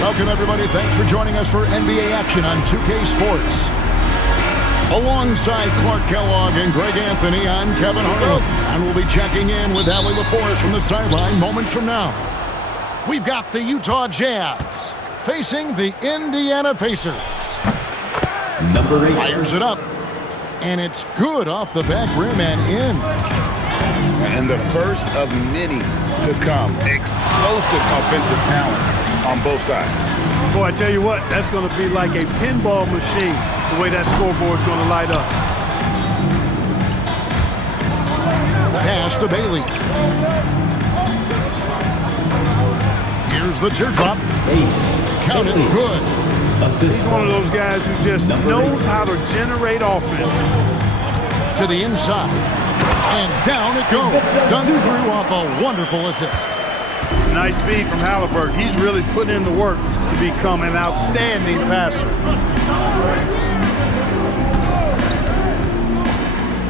Welcome, everybody. Thanks for joining us for NBA action on 2K Sports. Alongside Clark Kellogg and Greg Anthony, I'm Kevin Harlan. And we'll be checking in with Allie LaForest from the sideline moments from now. We've got the Utah Jazz facing the Indiana Pacers. Number 8. Fires it up. And it's good off the back rim and in. And the first of many to come. Explosive offensive talent on both sides. Boy, I tell you what, that's going to be like a pinball machine, the way that scoreboard's going to light up. Pass to Bailey. Here's the teardrop. Ace. Counted good. Assist. He's one of those guys who just knows how to generate offense. To the inside. And down it goes. Done through off a wonderful assist. Nice feed from Halliburton. He's really putting in the work to become an outstanding passer.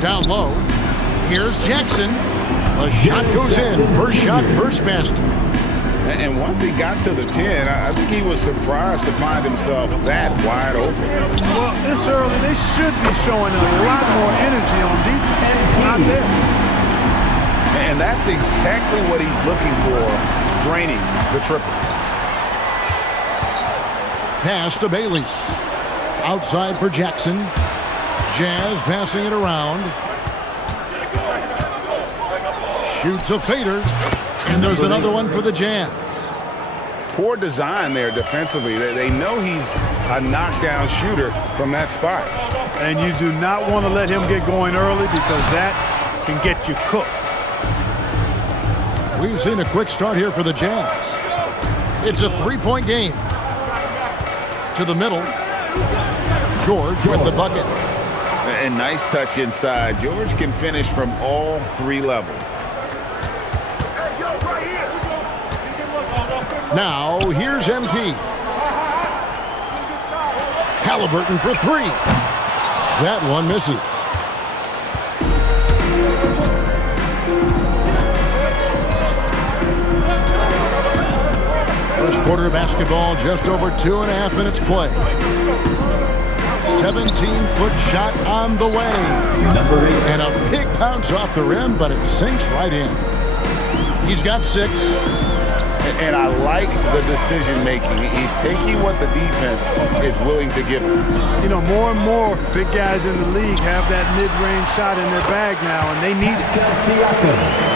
Down low. Here's Jackson. A shot goes in. First shot, first basket. And once he got to the 10, I think he was surprised to find himself that wide open. Well, this early, they should be showing a lot more energy on defense. It's not there. And that's exactly what he's looking for, draining the triple. Pass to Bailey. Outside for Jackson. Jazz passing it around. Shoots a fader. And there's another one for the Jazz. Poor design there defensively. They know he's a knockdown shooter from that spot. And you do not want to let him get going early because that can get you cooked. We've seen a quick start here for the Jazz. It's a three-point game. To the middle. George with the bucket. And nice touch inside. George can finish from all three levels. Now, here's MP. Halliburton for three. That one misses. First quarter of basketball, just over 2.5 minutes play. 17-foot shot on the way. Number 8. And a big bounce off the rim, but it sinks right in. He's got 6. And I like the decision-making. He's taking what the defense is willing to give him. You know, more and more big guys in the league have that mid-range shot in their bag now, and they need it.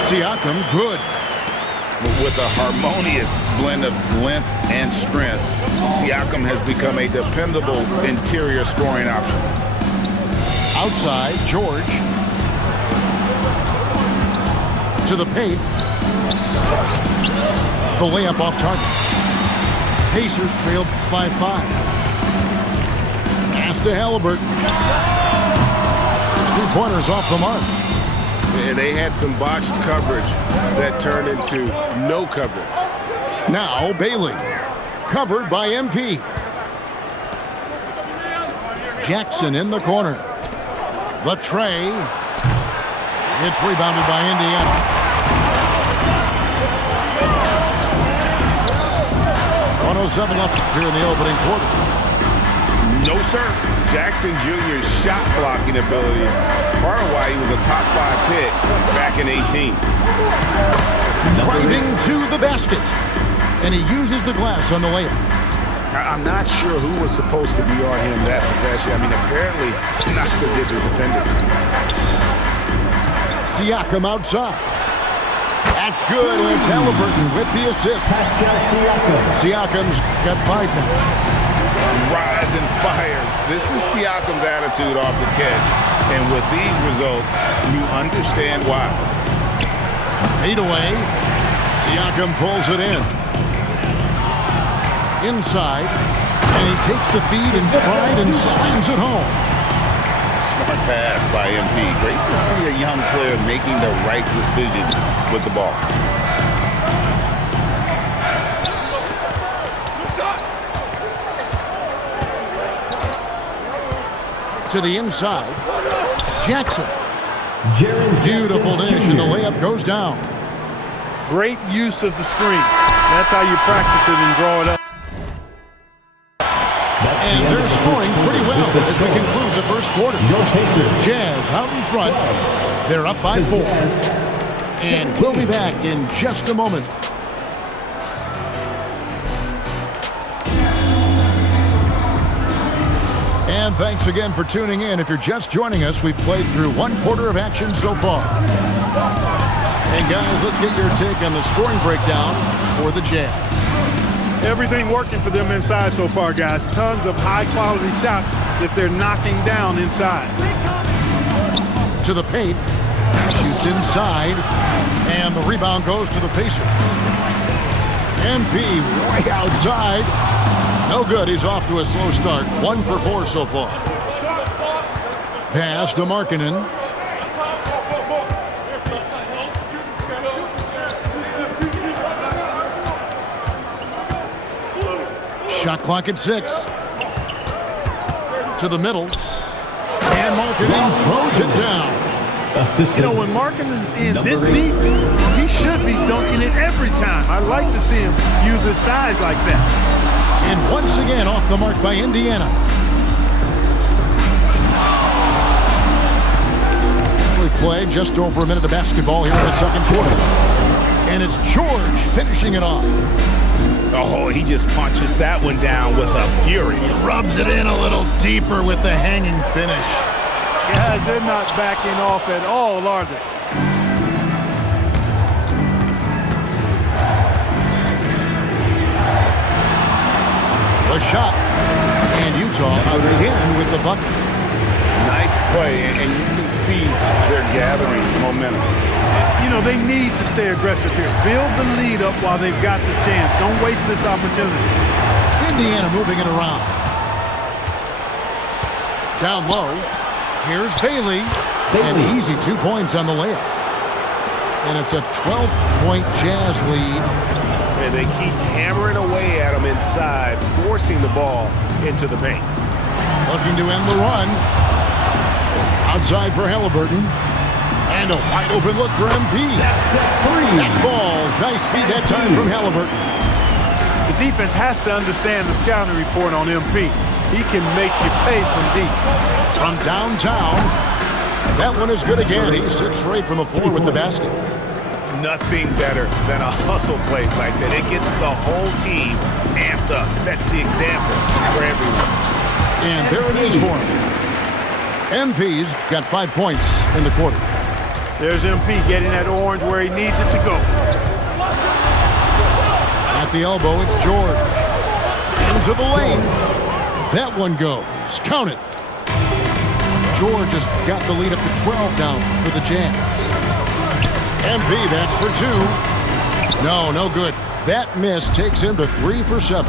Siakam, good. With a harmonious blend of length and strength, Siakam has become a dependable interior scoring option. Outside, George. To the paint. The layup off target. Pacers trailed by 5. Pass to Halliburton. 3-pointers off the mark. And they had some botched coverage that turned into no coverage. Now Bailey. Covered by MP. Jackson in the corner. The tray. It's rebounded by Indiana. 107 left here in the opening quarter. No, sir. Jackson Jr.'s shot blocking abilities, part of why he was a top 5 pick back in 18. Driving to the basket. And he uses the glass on the layup. I'm not sure who was supposed to be on him that possession. I mean, apparently not the digit defender. Siakam outside. That's good, and it's Halliburton with the assist. Siakam's got 5 now. Rise and fires. This is Siakam's attitude off the catch. And with these results, you understand why. Fade away. Siakam pulls it in. Inside. And he takes the feed in stride and slams it home. Smart pass by MP. Great to see a young player making the right decisions with the ball. To the inside. Jackson. Beautiful dish, and the layup goes down. Great use of the screen. That's how you practice it and draw it up. And they're scoring pretty well as we conclude the first quarter. Your Pacers. Jazz out in front. They're up by 4. And we'll be back in just a moment. And thanks again for tuning in. If you're just joining us, we've played through 1 quarter of action so far. And guys, let's get your take on the scoring breakdown for the Jazz. Everything working for them inside so far, guys. Tons of high-quality shots that they're knocking down inside. To the paint. Shoots inside. And the rebound goes to the Pacers. MP way outside. No good. He's off to a slow start. 1 for 4 so far. Pass to Markkanen. Shot clock at 6. To the middle. And Markkanen throws it down. Assistant. You know, when Markkanen's in this deep, he should be dunking it every time. I like to see him use his size like that. And once again off the mark by Indiana. We've played just over a minute of basketball here in the second quarter. And it's George finishing it off. Oh, he just punches that one down with a fury. He rubs it in a little deeper with the hanging finish. Guys, they're not backing off at all, are they? The shot. And Utah again with the bucket. Nice play, and you can see they're gathering momentum. You know, they need to stay aggressive here. Build the lead up while they've got the chance. Don't waste this opportunity. Indiana moving it around. Down low. Here's Bailey. And easy 2 points on the layup. And it's a 12-point Jazz lead. And they keep hammering away at him inside, forcing the ball into the paint. Looking to end the run. Outside for Halliburton. And a wide open look for MP. That's a 3. That falls. Nice feed that time from Halliburton. The defense has to understand the scouting report on MP. He can make you pay from deep. From downtown. That one is good again. He's 6 for 8 from the floor with the basket. Nothing better than a hustle play like that. It gets the whole team amped up, sets the example for everyone. And there it is for him. MP's got 5 points in the quarter. There's MP getting that orange where he needs it to go. At the elbow, it's George. Into the lane. That one goes. Count it. George has got the lead up to 12 now for the Jazz. MP, that's for 2. No good. That miss takes him to 3 for 7.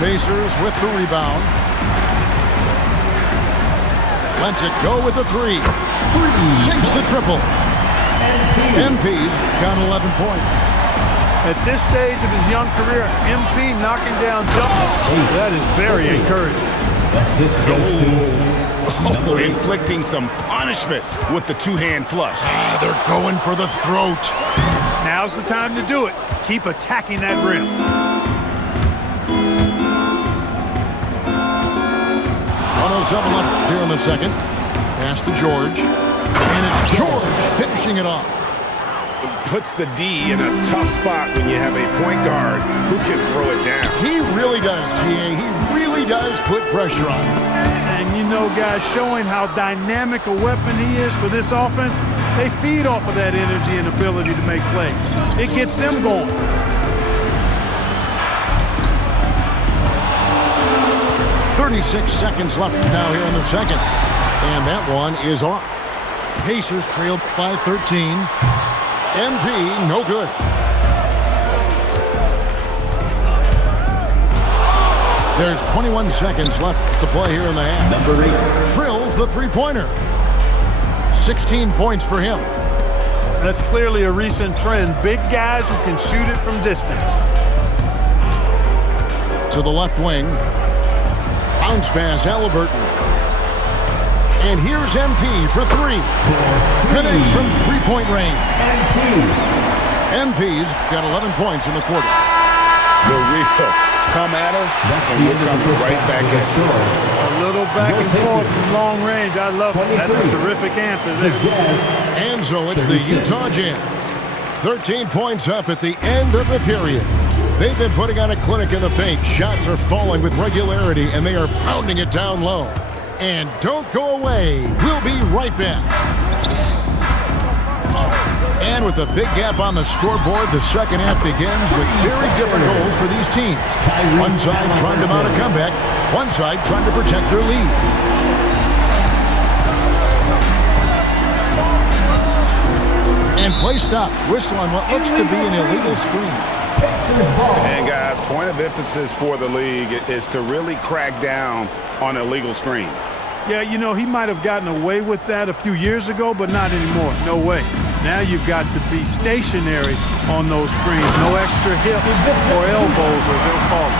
Pacers with the rebound. Lets it go with the 3. Sinks the triple. MP's got 11 points. At this stage of his young career, MP knocking down jumpers. That is very encouraging. Assist goes to Inflicting some punishment with the 2-hand flush. They're going for the throat. Now's the time to do it. Keep attacking that rim. 107 left here in the second. Pass to George. And it's George finishing it off. Puts the D in a tough spot when you have a point guard who can throw it down. He really does, GA. He really does put pressure on him. And you know, guys, showing how dynamic a weapon he is for this offense, they feed off of that energy and ability to make plays. It gets them going. .36 seconds left now here in the second. And that one is off. Pacers trailed by 13. MP, no good. There's 21 seconds left to play here in the half. number 8. Drills the three-pointer. 16 points for him. That's clearly a recent trend. Big guys who can shoot it from distance. To the left wing. Bounce pass, Halliburton. And here's MP for 3. Connects from three-point range. MP's got 11 points in the quarter. The real come at us, and we're coming right back at you. A little back and forth from long range. I love it. That's a terrific answer there. And so it's the Utah Jazz. 13 points up at the end of the period. They've been putting on a clinic in the paint. Shots are falling with regularity, and they are pounding it down low. And don't go away. We'll be right back. And with a big gap on the scoreboard, the second half begins with very different goals for these teams. One side trying to mount a comeback, one side trying to protect their lead. And play stops. Whistle on what looks to be an illegal screen. And guys, point of emphasis for the league is to really crack down on illegal screens. Yeah, you know, he might have gotten away with that a few years ago, but not anymore. No way. Now you've got to be stationary on those screens. No extra hips or elbows, or they'll call it.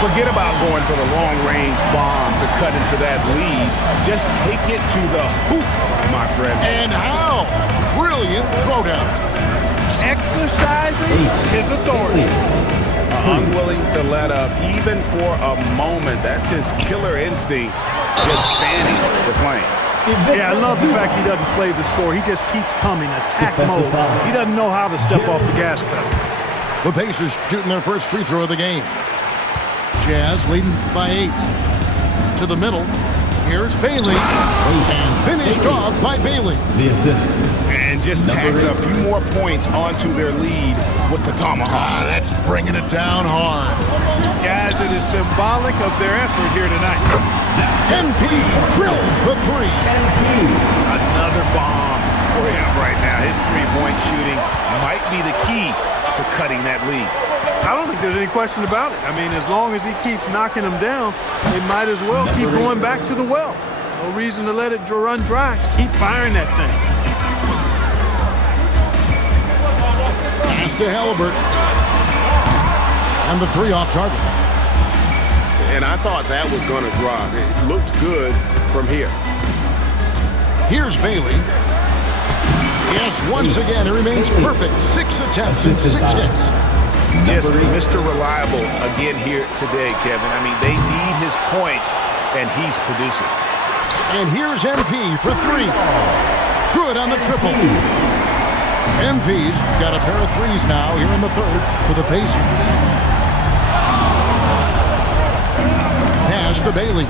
Forget about going for the long-range bomb to cut into that lead. Just take it to the hoop, my friend. And how? Brilliant throwdown. Exercising his authority. Unwilling to let up even for a moment. That's his killer instinct, just fanning the flame. Yeah, I love the fact he doesn't play the score. He just keeps coming, attack mode. He doesn't know how to step off the gas pedal. The Pacers shooting their first free throw of the game. Jazz leading by 8. To the middle. Here's Bailey. And finished off by Bailey. The assist. And just tacks a few more points onto their lead with the tomahawk. That's bringing it down hard. Guys, it is symbolic of their effort here tonight. MP drills the three. Another bomb for him right now. His three-point shooting might be the key to cutting that lead. I don't think there's any question about it. I mean, as long as he keeps knocking them down, they might as well keep going back to the well. No reason to let it run dry. Keep firing that thing. Pass to Halliburton. And the three off target. And I thought that was going to drop. It looked good from here. Here's Bailey. Yes, once again, it remains perfect. 6 attempts and 6 hits. Just Mr. Reliable again here today, Kevin. I mean, they need his points, and he's producing. And here's MP for 3. Good on the triple. MP's got a pair of threes now here in the third for the Pacers. Pass to Bailey.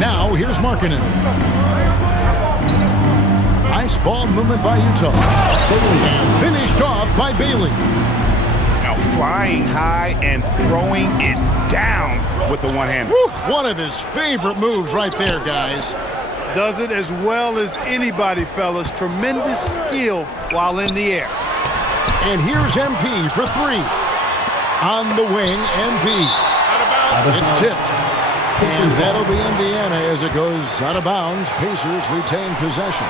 Now here's Markkanen. Nice ball movement by Utah. And finished off by Bailey. Now flying high and throwing it down with the one-hander. One of his favorite moves right there, guys. Does it as well as anybody, fellas. Tremendous skill while in the air. And here's MP for 3. On the wing, MP. It's tipped. And that'll be Indiana as it goes out of bounds. Pacers retain possession.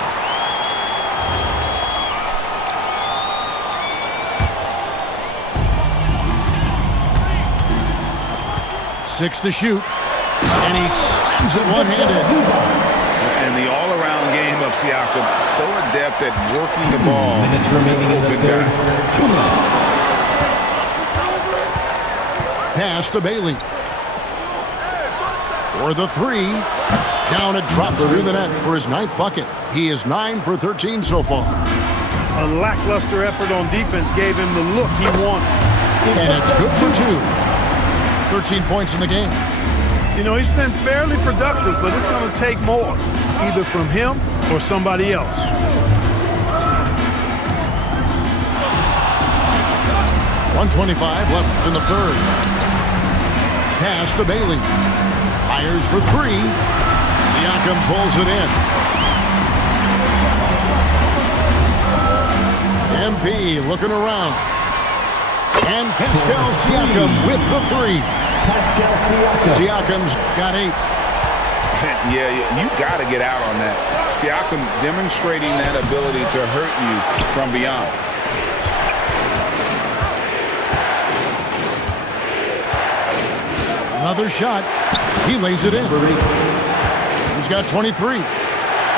Six to shoot, and he slams it one-handed. And the all-around game of Siakam, so adept at working the ball. Minutes remaining in the third. 2 minutes. Pass to Bailey. For the 3. Down it drops through the net for his 9th bucket. He is 9 for 13 so far. A lackluster effort on defense gave him the look he wanted. And it's good for 2. 13 points in the game. You know, he's been fairly productive, but it's going to take more, either from him or somebody else. .125 left in the third. Pass to Bailey. Fires for 3. Siakam pulls it in. MP looking around. And Pascal Siakam with the 3. Pascal Siakam. Siakam's got 8. Yeah, you got to get out on that. Siakam demonstrating that ability to hurt you from beyond. Another shot. He lays it in. He's got 23.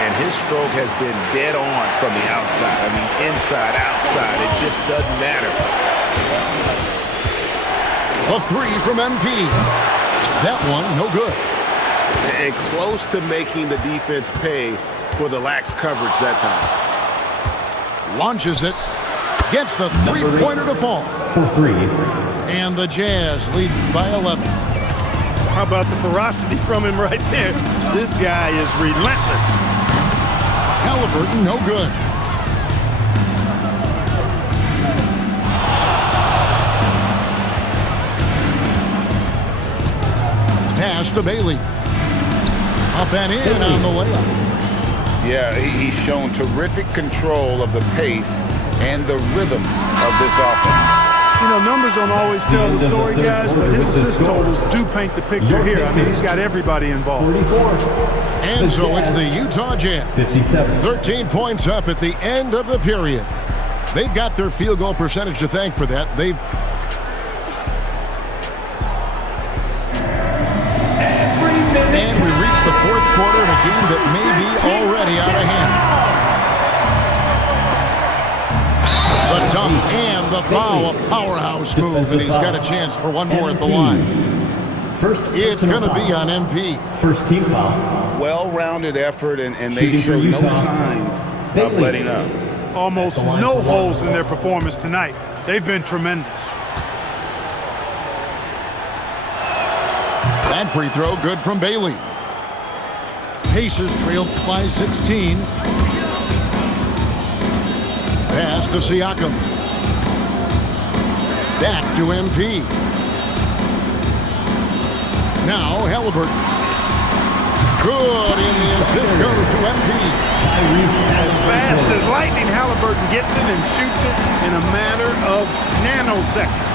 and his stroke has been dead on from the outside. I mean, inside, outside, it just doesn't matter. A three from MP. That one, no good. And close to making the defense pay for the lax coverage that time. Launches it. Gets the three-pointer to fall. For three. And the Jazz lead by 11. How about the ferocity from him right there? This guy is relentless. Halliburton, no good. Pass to Bailey. Up and in on the layup. Yeah, he's shown terrific control of the pace and the rhythm of this offense. You know, numbers don't always tell the story, guys, but his assist totals do paint the picture here. I mean, he's got everybody involved. 44. And so it's the Utah Jazz. 57. 13 points up at the end of the period. They've got their field goal percentage to thank for that. And we reach the fourth quarter in a game that may be already out of hand. The dunk and the foul, a powerhouse move, and he's got a chance for one more at the line. It's going to be on MP. First team foul. Well-rounded effort, and they show no signs of letting up. Almost no holes in their performance tonight. They've been tremendous. That free throw good from Bailey. Pacers trailed by 16. Pass to Siakam. Back to MP. Now Halliburton. Good in the assist goes to MP. As fast as lightning, Halliburton gets it and shoots it in a matter of nanoseconds.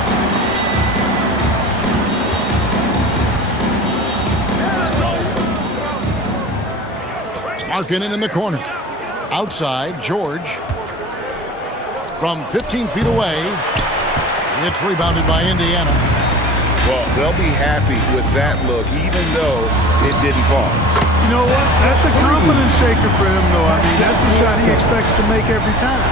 Markkanen in the corner. Outside, George. From 15 feet away. It's rebounded by Indiana. Well, they'll be happy with that look, even though it didn't fall. You know what? That's a confidence shaker for him, though. I mean, that's a shot he expects to make every time.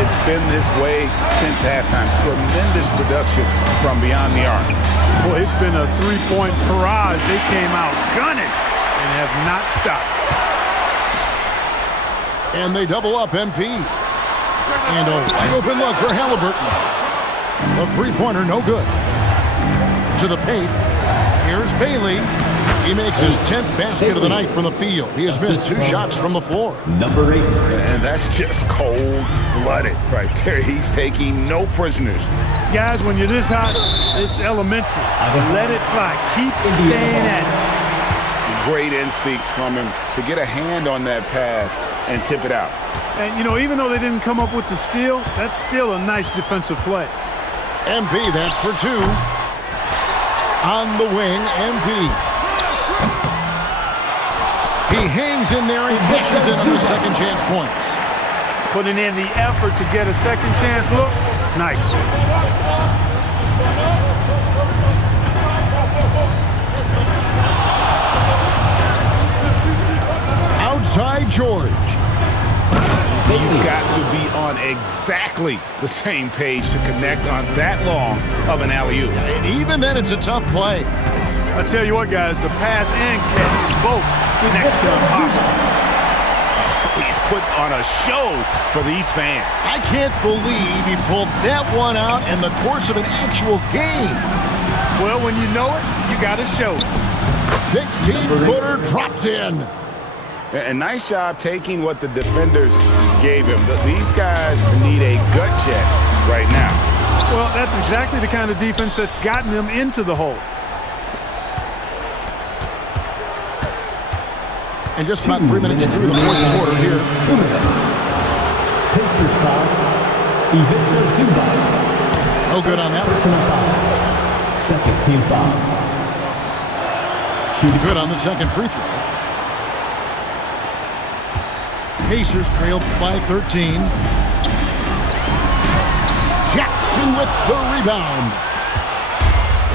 It's been this way since halftime. Tremendous production from beyond the arc. Boy, it's been a three-point barrage. They came out gunning and have not stopped. And they double up MP. And a wide open look for Halliburton. The three-pointer, no good. To the paint. Here's Bailey. He makes his 10th basket of the night from the field. He has missed 2 shots from the floor. Number 8. And that's just cold-blooded right there. He's taking no prisoners. Guys, when you're this hot, it's elementary. Let it fly. Keep staying at it. Great instincts from him to get a hand on that pass and tip it out. And, you know, even though they didn't come up with the steal, that's still a nice defensive play. MP, that's for 2. On the wing, MP. He hangs in there and cashes in on the second chance points. Putting in the effort to get a second chance look. Nice. Outside George. You've got to be on exactly the same page to connect on that long of an alley-oop. And even then, it's a tough play. I tell you what, guys, the pass and catch, both next to impossible. He's put on a show for these fans. I can't believe he pulled that one out in the course of an actual game. Well, when you know it, you got to show it. 16-footer drops in. A nice job taking what the defenders gave him. These guys need a gut check right now. Well, that's exactly the kind of defense that's gotten them into the hole. And just about 3 minutes through the fourth quarter here. 2 minutes. Pacers foul. Ivica Zubac. No good on that. Personal foul. Second team foul. Shooting good on the second free throw. Pacers trailed by 13. Jackson with the rebound.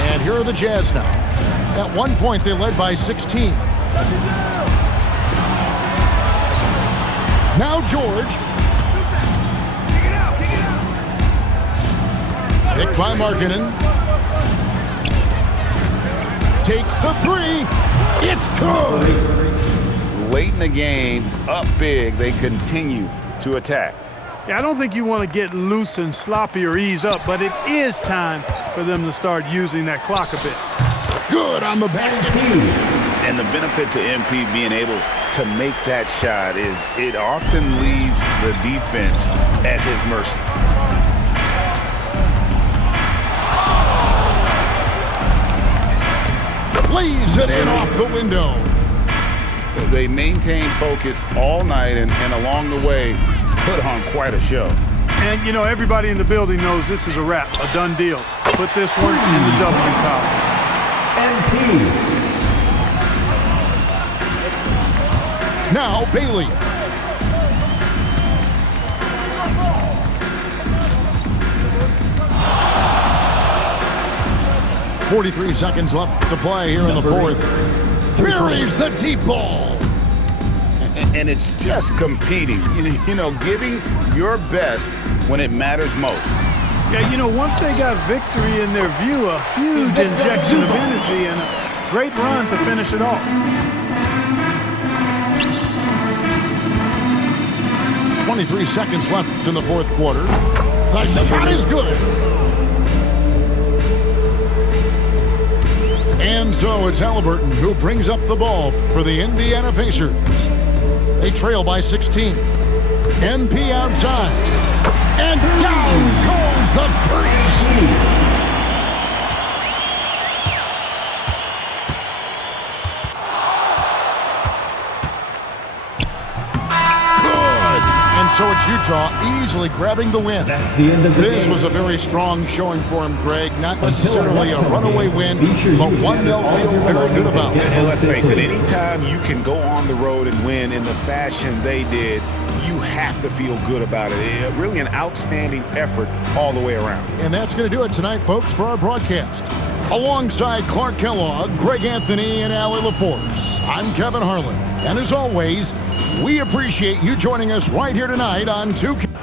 And here are the Jazz now. At one point, they led by 16. Now George. Picked by Markkanen. Takes the three. It's good. Late in the game, up big, they continue to attack. Yeah, I don't think you want to get loose and sloppy or ease up, but it is time for them to start using that clock a bit. Good on the basket. And the benefit to MP being able to make that shot is it often leaves the defense at his mercy. Lays it in off the window. They maintain focus all night and along the way put on quite a show. And, you know, everybody in the building knows this is a wrap, a done deal. Put this one in the W column. MP. Now Bailey. .43 seconds left to play here in the fourth. Buries the deep ball. And it's just competing, you know, giving your best when it matters most. Yeah, you know, once they got victory in their view, a huge injection of energy and a great run to finish it off. 23 seconds left in the fourth quarter. The shot is good. And so it's Halliburton who brings up the ball for the Indiana Pacers. They trail by 16. NP outside. And down goes the three. So it's Utah easily grabbing the win. That's the end of the This game. was a very strong showing for him, Greg. Not necessarily a runaway win, but one they'll feel very good about. And let's face it, anytime you can go on the road and win in the fashion they did, you have to feel good about it. Really an outstanding effort all the way around. And that's going to do it tonight, folks, for our broadcast. Alongside Clark Kellogg, Greg Anthony, and Allie LaForce, I'm Kevin Harlan. And as always, we appreciate you joining us right here tonight on 2K.